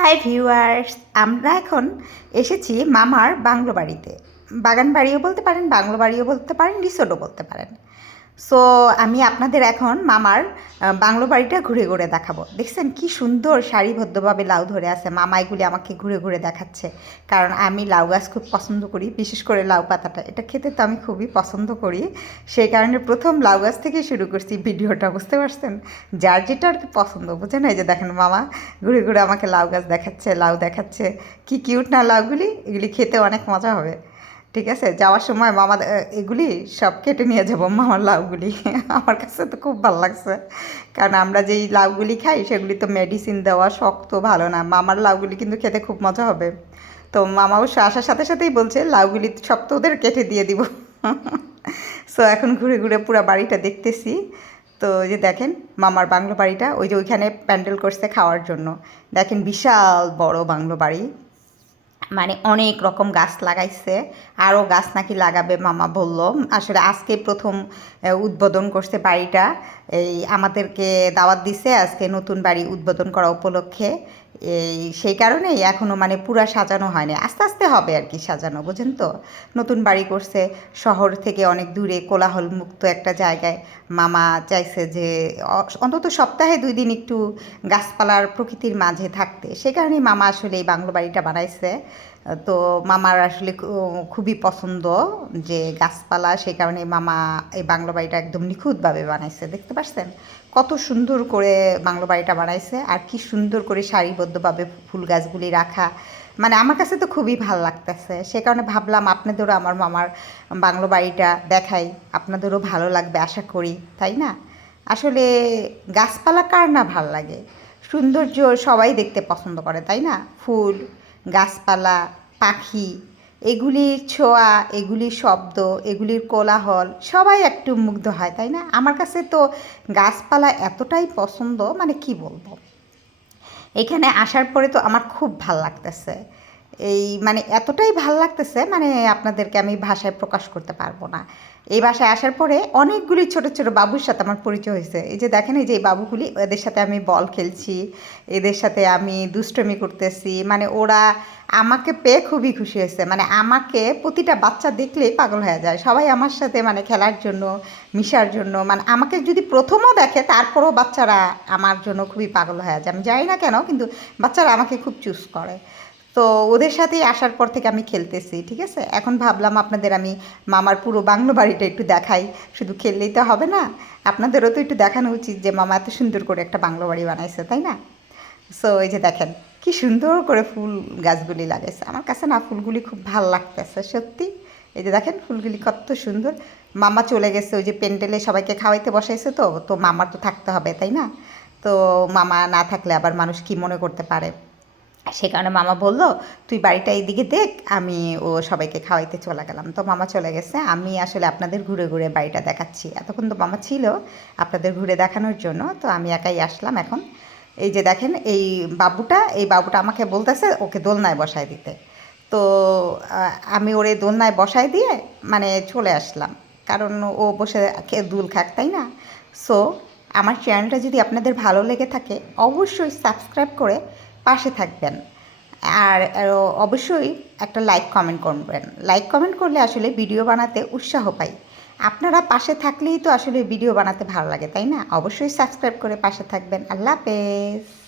Hi viewers, আমরা এখন এসেছি মামার বাংলো বাড়িতে। বাগান বাড়িও বলতে পারেন, বাংলো বাড়িও বলতে পারেন, রিসোর্টও বলতে পারেন। সো আমি আপনাদের এখন মামার বাংলো বাড়িটা ঘুরে ঘুরে দেখাবো। দেখছেন কি সুন্দর সারিবদ্ধভাবে লাউ ধরে আছে। মামা এগুলি আমাকে ঘুরে ঘুরে দেখাচ্ছে। কারণ আমি লাউ গাছ খুব পছন্দ করি, বিশেষ করে লাউ পাতাটা। এটা খেতে তো আমি খুবই পছন্দ করি। সেই কারণে প্রথম লাউ গাছ থেকে শুরু করছি ভিডিওটা, বুঝতে পারছেন? যার যেটা আর কি পছন্দ, বুঝেন? এই যে দেখেন মামা ঘুরে ঘুরে আমাকে লাউ গাছ দেখাচ্ছে, লাউ দেখাচ্ছে। কি কিউট না লাউগুলি? এগুলি খেতে অনেক মজা হবে। ঠিক আছে? যাওয়ার সময় মামা এগুলি সব কেটে নিয়ে যাব মামার লাউগুলি। আমার কাছে তো খুব ভালো লাগছে। কারণ আমরা যেই লাউগুলি খাই, সেগুলি তো মেডিসিন দেওয়া শক্ত, ভালো না। মামার লাউগুলি কিন্তু খেতে খুব মজা হবে। তো মামা অবশ্য আসার সাথে সাথেই বলছে, লাউগুলি সব তো ওদের কেটে দিয়ে দিব। সো এখন ঘুরে ঘুরে পুরো বাড়িটা দেখতেছি। তো যে দেখেন, মামার বাংলো বাড়িটা, ওই যে ওইখানে প্যান্ডেল করছে খাওয়ার জন্য। দেখেন বিশাল বড় বাংলো বাড়ি। মানে অনেক রকম গাছ লাগাইছে। আরও গাছ নাকি লাগাবে মামা বলল। আসলে আজকে প্রথম উদ্বোধন করছে বাড়িটা। এই আমাদেরকে দাওয়াত দিছে আজকে নতুন বাড়ি উদ্বোধন করা উপলক্ষে। এই সেই কারণেই এখনও মানে পুরা সাজানো হয়নি। আস্তে আস্তে হবে আর কি সাজানো, বুঝেন তো? নতুন বাড়ি করছে, শহর থেকে অনেক দূরে কোলাহল মুক্ত একটা জায়গায়। মামা চাইছে যে অন্তত সপ্তাহে দুই দিন একটু গাছপালার প্রকৃতির মাঝে থাকতে। সে কারণেই মামা আসলে এই বাংলো বাড়িটা বানাইছে। তো মামার আসলে খুবই পছন্দ যে গাছপালা, সেই কারণে মামা এই বাংলো বাড়িটা একদম নিখুঁতভাবে বানাইছে, দেখতে পাচ্ছেন কত সুন্দর করে বাংলো বাড়িটা বানাইছে, আর কি সুন্দর করে সারিবদ্ধভাবে ফুল গাছগুলি রাখা। মানে আমার কাছে তো খুবই ভালো লাগতেছে, সে কারণে ভাবলাম আপনাদেরও আমার মামার বাংলো বাড়িটা দেখাই, আপনাদেরও ভালো লাগবে আশা করি, তাই না? আসলে গাছপালা কার না ভালো লাগে? সৌন্দর্য সবাই দেখতে পছন্দ করে, তাই না? ফুল গাছপালা, পাখি, এগুলির ছোঁয়া, এগুলির শব্দ, এগুলির কোলাহল সবাই একটু মুগ্ধ হয়, তাই না? আমার কাছে তো গাছপালা এতটাই পছন্দ মানে কি বলব? এখানে আসার পরে তো আমার খুব ভালো লাগতেছে। এই মানে এতটাই ভালো লাগতেছে মানে আপনাদেরকে আমি ভাষায় প্রকাশ করতে পারব না। এই বাসায় আসার পরে অনেকগুলি ছোট ছোট বাবুর সাথে আমার পরিচয় হয়েছে। এই যে দেখেন, এই যে এই বাবুগুলি এদের সাথে আমি বল খেলছি, এদের সাথে আমি দুষ্টমি করতেছি মানে ওরা আমাকে পেয়ে খুবই খুশি হয়েছে। মানে আমাকে প্রতিটা বাচ্চা দেখলেই পাগল হয়ে যায়। সবাই আমার সাথে মানে খেলার জন্য, মিশার জন্য মানে আমাকে যদি প্রথমও দেখে, তারপরও বাচ্চারা আমার জন্য খুবই পাগল হয়ে যায়। আমি জানি না কেন, কিন্তু বাচ্চারা আমাকে খুব চুজ করে। তো ওদের সাথেই আসার পর থেকে আমি খেলতেছি, ঠিক আছে? এখন ভাবলাম আপনাদের আমি মামার পুরো বাংলো বাড়িটা একটু দেখাই। শুধু খেললেই তো হবে না, আপনাদেরও তো একটু দেখানো উচিত যে মামা এত সুন্দর করে একটা বাংলো বাড়ি বানাইছে, তাই না? সো এই যে দেখেন, কি সুন্দর করে ফুল গাছগুলি লাগাইছে। আমার কাছে না ফুলগুলি খুব ভালো লাগতেছে, সত্যি। এই যে দেখেন, ফুলগুলি কত সুন্দর। মামা চলে গেছে, ওই যে পেন্ডেলে সবাইকে খাওয়াইতে বসাইছে তো তো মামার তো থাকতে হবে, তাই না? তো মামা না থাকলে আবার মানুষ কি মনে করতে পারে? সে কারণে মামা বলল, তুই বাড়িটা এইদিকে দেখ, আমি ও সবাইকে খাওয়াইতে চলে গেলাম। তো মামা চলে গেছে। আমি আসলে আপনাদের ঘুরে ঘুরে বাড়িটা দেখাচ্ছি। এতক্ষণ তো মামা ছিল আপনাদের ঘুরে দেখানোর জন্য, তো আমি একাই আসলাম এখন। এই যে দেখেন, এই বাবুটা এই বাবুটা আমাকে বলতেছে ওকে দোলনায় বসায় দিতে। তো আমি ওরে দোলনায় বসায় দিয়ে মানে চলে আসলাম। কারণ ও বসে দুল খাক, তাই না? সো আমার চ্যানেলটা যদি আপনাদের ভালো লেগে থাকে, অবশ্যই সাবস্ক্রাইব করে পাশে থাকবেন। আর অবশ্যই একটা লাইক কমেন্ট করবেন। লাইক কমেন্ট করলে আসলে ভিডিও বানাতে উৎসাহ পাই। আপনারা পাশে থাকলেই তো আসলে ভিডিও বানাতে ভালো লাগে, তাই না? অবশ্যই সাবস্ক্রাইব করে পাশে থাকবেন। আল্লাহ হাফেজ।